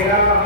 será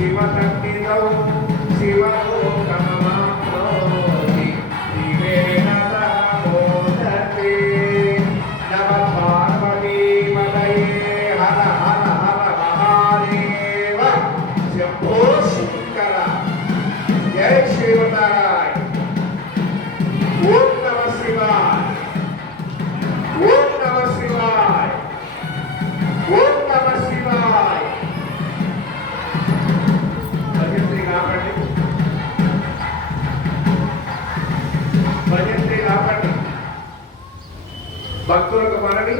Si va a tener cuidado, si va a. భక్తులకు మనవి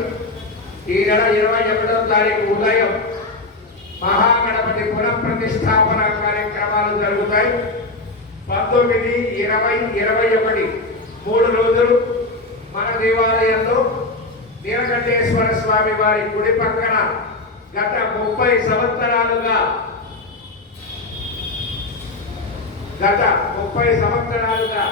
ఈ నెల ఇరవై ఒకటో తారీఖు ఉదయం మహాగణపతి పునఃప్రతిష్టాపన కార్యక్రమాలు జరుగుతాయి. పంతొమ్మిది ఇరవై ఇరవై ఒకటి మూడు రోజులు మన దేవాలయంలో నీలకంఠేశ్వర స్వామి వారి గుడి పక్కన గత ముప్పై సంవత్సరాలుగా గత ముప్పై సంవత్సరాలుగా